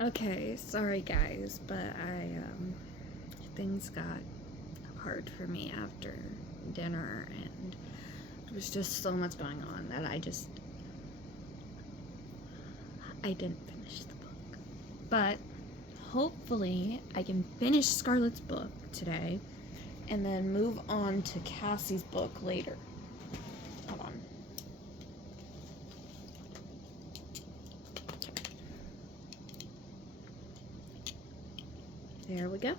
Okay, sorry guys, but things got hard for me after dinner, and there was just so much going on that I didn't finish the book. But hopefully I can finish Scarlet's book today and then move on to Cassie's book later. Hold on. There we go.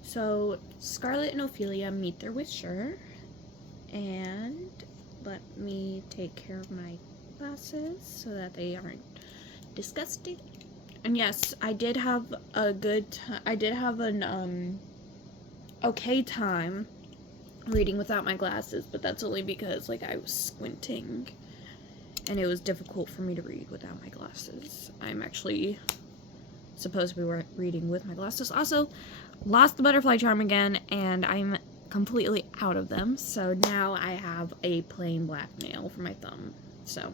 So Scarlet and Ophelia meet their wisher, and let me take care of my glasses so that they aren't disgusting. And yes, I did have an okay time reading without my glasses, but that's only because I was squinting and it was difficult for me to read without my glasses. I'm actually supposed to be reading with my glasses. Also, lost the butterfly charm again, and I'm completely out of them, so now I have a plain black nail for my thumb. So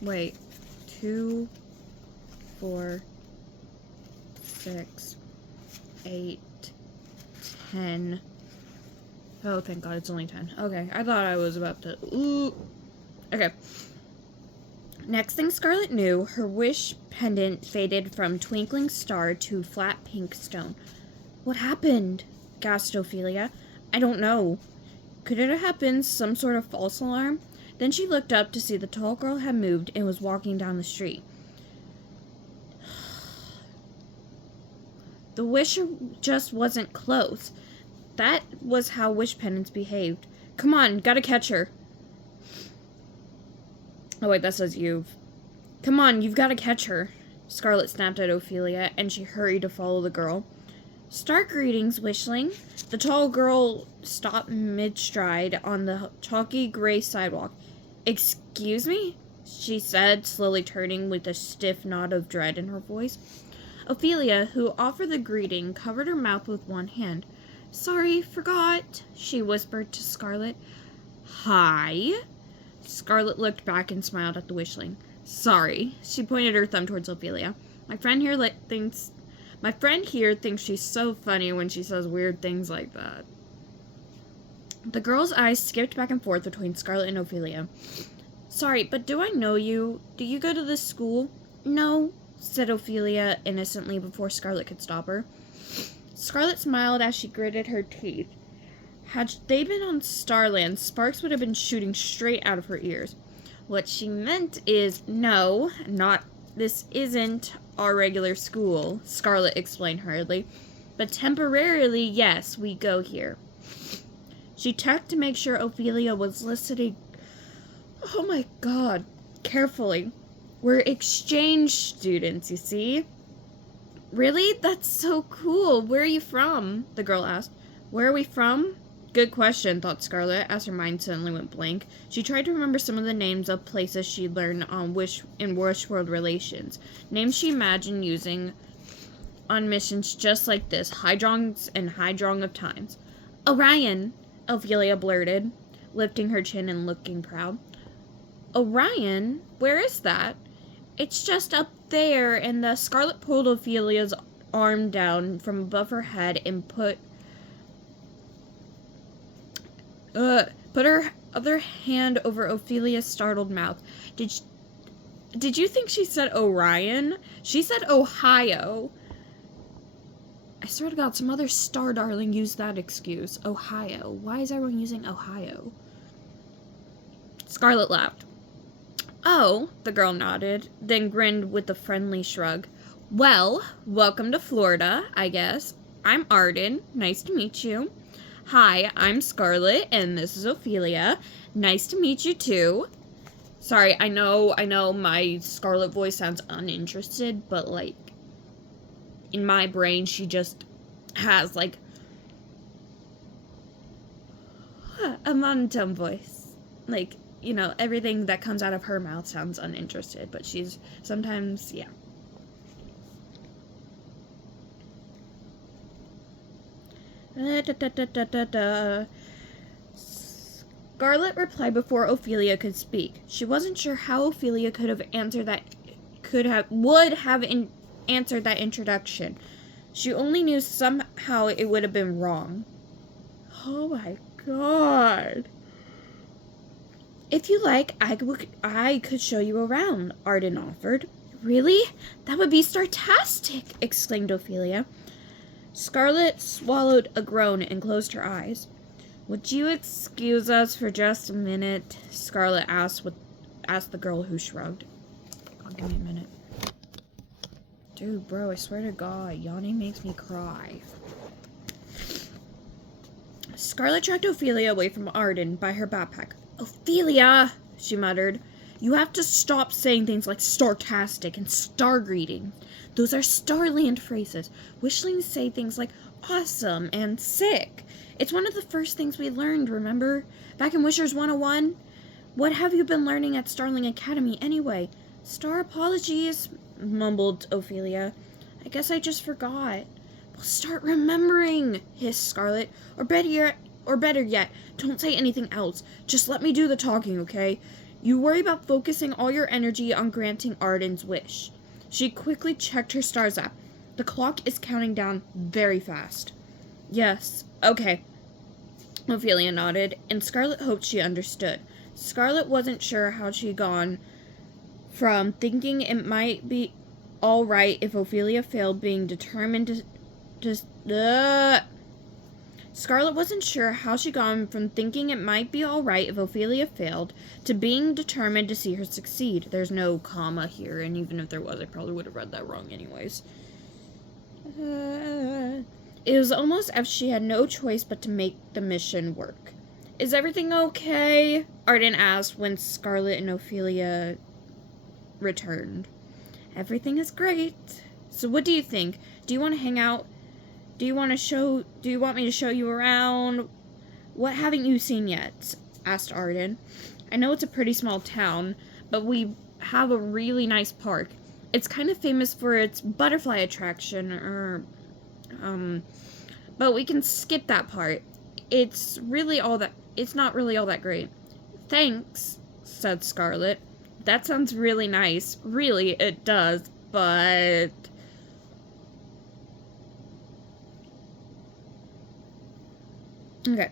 wait, 2, 4, 6, 8, 10. Oh, thank God, it's only 10. Okay, I thought I was about to... Ooh. Okay. Next thing Scarlet knew, her wish pendant faded from twinkling star to flat pink stone. What happened? Gasped Ophelia. I don't know. Could it have happened some sort of false alarm? Then she looked up to see the tall girl had moved and was walking down the street. The wish just wasn't close. That was how wish pendants behaved. Come on, gotta catch her. Oh wait, that says you've. Come on, you've gotta catch her. Scarlet snapped at Ophelia, and she hurried to follow the girl. Start greetings, wishling. The tall girl stopped mid-stride on the chalky gray sidewalk. Excuse me? She said, slowly turning with a stiff nod of dread in her voice. Ophelia, who offered the greeting, covered her mouth with one hand. Sorry, forgot, she whispered to Scarlet. Hi. Scarlet looked back and smiled at the wishling. Sorry. She pointed her thumb towards Ophelia. My friend here thinks she's so funny when she says weird things like that. The girl's eyes skipped back and forth between Scarlet and Ophelia. Sorry, but do I know you? Do you go to this school? No, said Ophelia innocently before Scarlet could stop her. Scarlet smiled as she gritted her teeth. Had they been on Starland, sparks would have been shooting straight out of her ears. What she meant is, no, this isn't our regular school, Scarlet explained hurriedly. But temporarily, yes, we go here. She checked to make sure Ophelia was listening. Oh my God, carefully. We're exchange students, you see. Really? That's so cool. Where are you from? The girl asked. Where are we from? Good question, thought Scarlet, as her mind suddenly went blank. She tried to remember some of the names of places she'd learned on Wish World Relations. Names she imagined using on missions just like this, Hydrongs and Hydrong of Times. Orion, Ophelia blurted, lifting her chin and looking proud. Orion? Where is that? It's just up there, and the Scarlet pulled Ophelia's arm down from above her head and put her other hand over Ophelia's startled mouth. Did you think she said Orion? She said Ohio. I swear to God, some other star darling used that excuse. Ohio. Why is everyone using Ohio? Scarlet laughed. Oh, the girl nodded, then grinned with a friendly shrug. Well, welcome to Florida, I guess. I'm Arden. Nice to meet you. Hi, I'm Scarlet, and this is Ophelia. Nice to meet you, too. Sorry, I know my Scarlet voice sounds uninterested, but, in my brain, she just has, a monotone voice. Everything that comes out of her mouth sounds uninterested, but she's sometimes, yeah. Scarlet replied before Ophelia could speak. She wasn't sure how Ophelia would have answered that introduction. She only knew somehow it would have been wrong. Oh my god. If you like, I could show you around, Arden offered. Really? That would be startastic, exclaimed Ophelia. Scarlet swallowed a groan and closed her eyes. Would you excuse us for just a minute? Scarlet asked the girl, who shrugged. Oh, give me a minute. Dude, bro, I swear to God, yawning makes me cry. Scarlet dragged Ophelia away from Arden by her backpack. Ophelia, she muttered, you have to stop saying things like startastic and star greeting. Those are Starland phrases. Wishlings say things like awesome and sick. It's one of the first things we learned, remember? Back in Wishers 101? What have you been learning at Starling Academy anyway? Star apologies, mumbled Ophelia. I guess I just forgot. Well, start remembering, hissed Scarlet. Or better yet, don't say anything else. Just let me do the talking, okay? You worry about focusing all your energy on granting Arden's wish. She quickly checked her stars app. The clock is counting down very fast. Yes, okay. Ophelia nodded, and Scarlet hoped she understood. Scarlet wasn't sure how she'd gone from thinking it might be all right if Ophelia failed being determined Scarlet wasn't sure how she'd gone from thinking it might be all right if Ophelia failed to being determined to see her succeed. There's no comma here, and even if there was, I probably would have read that wrong anyways. It was almost as if she had no choice but to make the mission work. Is everything okay? Arden asked when Scarlet and Ophelia returned. Everything is great. So what do you think? Do you want to hang out? Do you want me to show you around? What haven't you seen yet? Asked Arden. I know it's a pretty small town, but we have a really nice park. It's kind of famous for its butterfly attraction, but we can skip that part. It's not really all that great. Thanks, said Scarlet. That sounds really nice. Really, it does, but... Okay.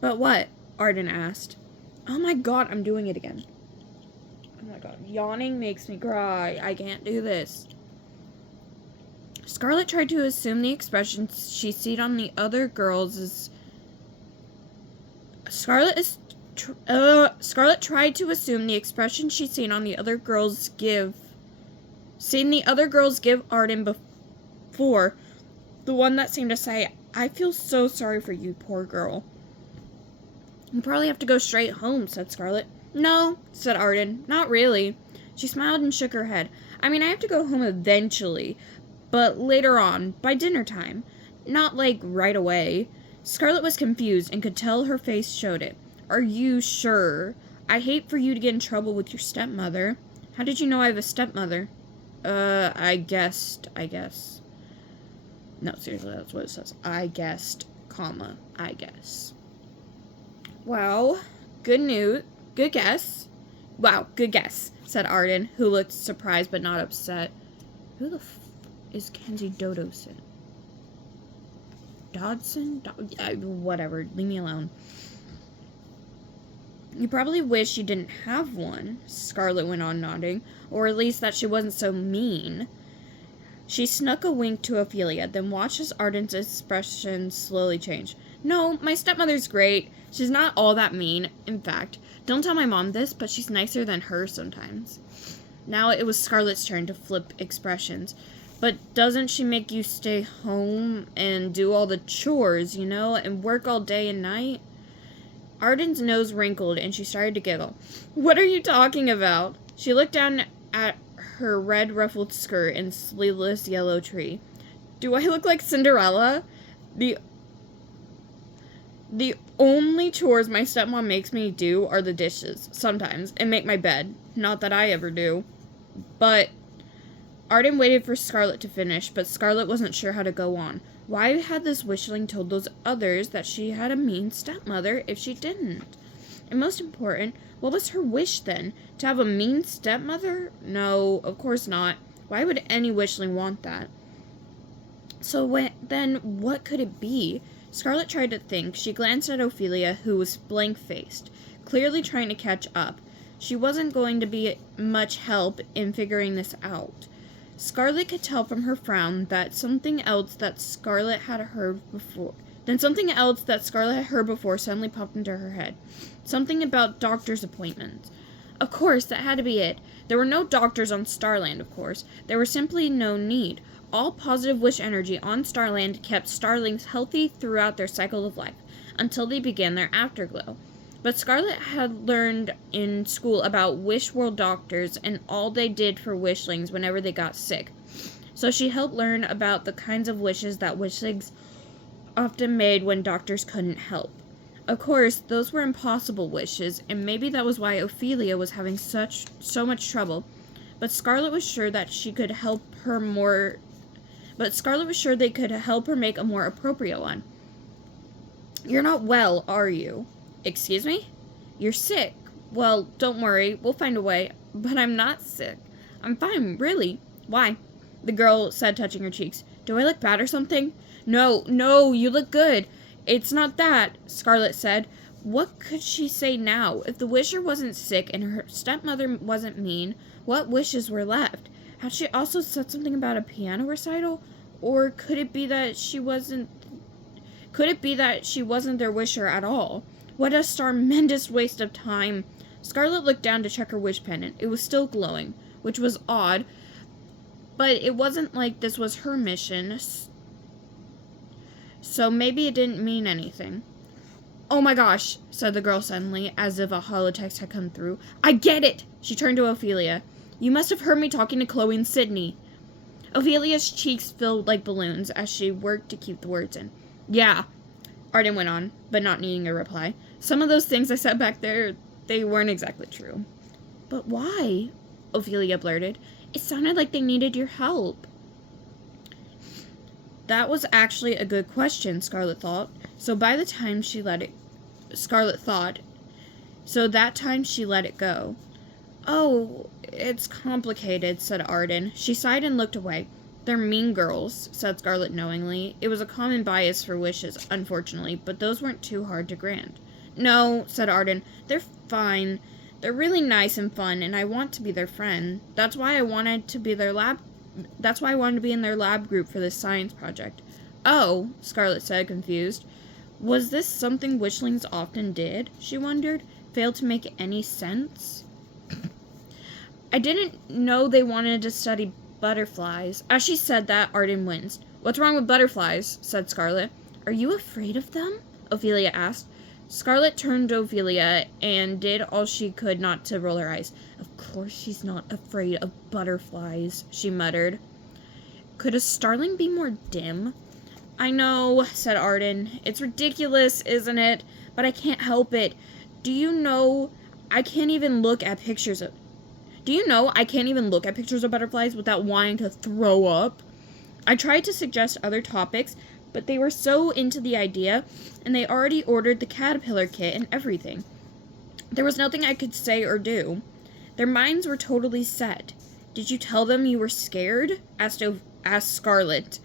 But what? Arden asked. Oh my god, I'm doing it again. Oh my god, yawning makes me cry. I can't do this. Scarlet tried to assume the expression she seen on the other girls' Scarlet tried to assume the expression she'd seen the other girls give Arden before, the one that seemed to say, I feel so sorry for you, poor girl. You probably have to go straight home, said Scarlet. No, said Arden, not really. She smiled and shook her head. I mean, I have to go home eventually, but later on, by dinner time. Not like right away. Scarlet was confused and could tell her face showed it. Are you sure? I hate for you to get in trouble with your stepmother. How did you know I have a stepmother? I guess. No, seriously, that's what it says. I guessed, I guess. Wow, good news. Good guess. Wow, good guess, said Arden, who looked surprised but not upset. Who the is Kenzie Dodoson? Dodson? Whatever, leave me alone. You probably wish you didn't have one, Scarlet went on nodding, or at least that she wasn't so mean. She snuck a wink to Ophelia, then watched as Arden's expression slowly change. No, my stepmother's great. She's not all that mean. In fact, don't tell my mom this, but she's nicer than her sometimes. Now it was Scarlet's turn to flip expressions. But doesn't she make you stay home and do all the chores, and work all day and night? Arden's nose wrinkled and she started to giggle. What are you talking about? She looked down at her red ruffled skirt and sleeveless yellow tree. Do I look like Cinderella? The only chores my stepmom makes me do are the dishes, sometimes, and make my bed. Not that I ever do. But Arden waited for Scarlet to finish, but Scarlet wasn't sure how to go on. Why had this wishling told those others that she had a mean stepmother if she didn't? And most important, what was her wish then? To have a mean stepmother? No, of course not. Why would any wishling want that? So then what could it be? Scarlet tried to think. She glanced at Ophelia, who was blank-faced, clearly trying to catch up. She wasn't going to be much help in figuring this out. Scarlet could tell from her frown that something else that Scarlet had heard before suddenly popped into her head. Something about doctor's appointments. Of course, that had to be it. There were no doctors on Starland, of course. There was simply no need. All positive wish energy on Starland kept starlings healthy throughout their cycle of life, until they began their afterglow. But Scarlet had learned in school about Wish World doctors and all they did for wishlings whenever they got sick. So she helped learn about the kinds of wishes that wishlings often made when doctors couldn't help. Of course, those were impossible wishes, and maybe that was why Ophelia was having so much trouble. But Scarlet was sure that they could help her make a more appropriate one. "You're not well, are you?" "Excuse me?" "You're sick." "Well, don't worry, we'll find a way." "But I'm not sick. I'm fine, really." "Why?" the girl said, touching her cheeks. "Do I look bad or something?" No, you look good. It's not that," Scarlet said. What could she say now? If the wisher wasn't sick and her stepmother wasn't mean, what wishes were left? Had she also said something about a piano recital? Or could it be that she wasn't their wisher at all? What a tremendous waste of time. Scarlet looked down to check her wish pendant. It was still glowing, which was odd, but it wasn't like this was her mission, so maybe it didn't mean anything. "Oh my gosh," said the girl suddenly, as if a holotext had come through. "I get it!" She turned to Ophelia. "You must have heard me talking to Chloe and Sydney." Ophelia's cheeks filled like balloons as she worked to keep the words in. "Yeah," Arden went on, but not needing a reply. "Some of those things I said back there, they weren't exactly true." "But why?" Ophelia blurted. "It sounded like they needed your help." That was actually a good question, Scarlet thought. So that time she let it go. "Oh, it's complicated," said Arden. She sighed and looked away. "They're mean girls," said Scarlet knowingly. It was a common bias for wishes, unfortunately, but those weren't too hard to grant. "No," said Arden. "They're fine. They're really nice and fun, and I want to be their friend. That's why I wanted to be in their lab group for this science project." "Oh," Scarlet said, confused. Was this something wishlings often did, she wondered? Failed to make any sense? "I didn't know they wanted to study butterflies." As she said that, Arden winced. "What's wrong with butterflies?" said Scarlet. "Are you afraid of them?" Ophelia asked. Scarlet turned to Ophelia and did all she could not to roll her eyes. "Of course she's not afraid of butterflies," she muttered. Could a starling be more dim? "I know," said Arden. "It's ridiculous, isn't it? But I can't help it. Do you know I can't even look at pictures of butterflies without wanting to throw up? I tried to suggest other topics, but they were so into the idea, and they already ordered the caterpillar kit and everything. There was nothing I could say or do. Their minds were totally set." "Did you tell them you were scared?" asked Scarlet.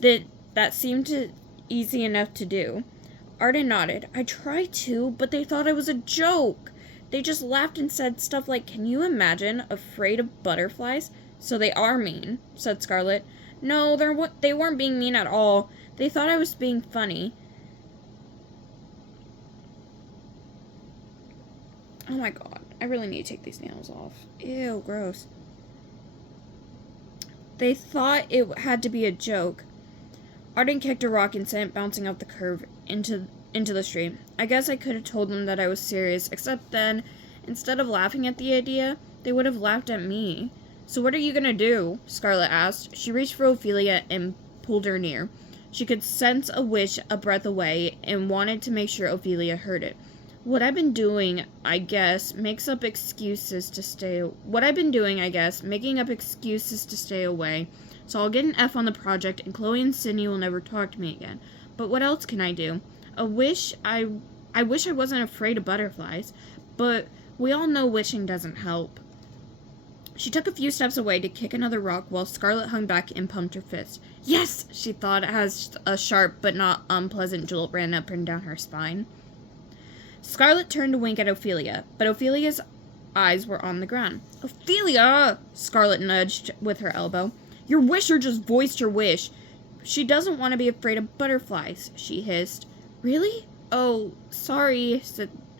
That seemed easy enough to do. Arden nodded. "I tried to, but they thought it was a joke. They just laughed and said stuff like, 'Can you imagine? Afraid of butterflies?' So they are mean," said Scarlet. "No, they weren't being mean at all. They thought I was being funny." Oh my god, I really need to take these nails off. Ew, gross. "They thought it had to be a joke." Arden kicked a rock and sent it bouncing off the curve into the street. "I guess I could have told them that I was serious, except then, instead of laughing at the idea, they would have laughed at me." "So what are you gonna do?" Scarlet asked. She reached for Ophelia and pulled her near. She could sense a wish a breath away and wanted to make sure Ophelia heard it. What I've been doing, I guess, making up excuses to stay away. so I'll get an F on the project, and Chloe and Sydney will never talk to me again. But what else can I do? I wish I wasn't afraid of butterflies, but we all know wishing doesn't help. She took a few steps away to kick another rock while Scarlet hung back and pumped her fist. Yes, she thought, as a sharp but not unpleasant jolt ran up and down her spine. Scarlet turned to wink at Ophelia, but Ophelia's eyes were on the ground. Ophelia! Scarlet nudged with her elbow. Your wisher just voiced her wish. She doesn't want to be afraid of butterflies, she hissed. Really? Oh, sorry,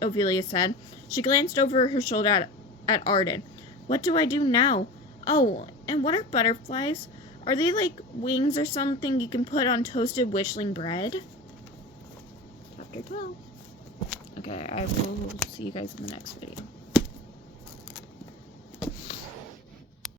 Ophelia said. She glanced over her shoulder at Arden. What do I do now? Oh, and what are butterflies? Are they like wings or something you can put on toasted wishling bread? Chapter 12. Okay, I will see you guys in the next video.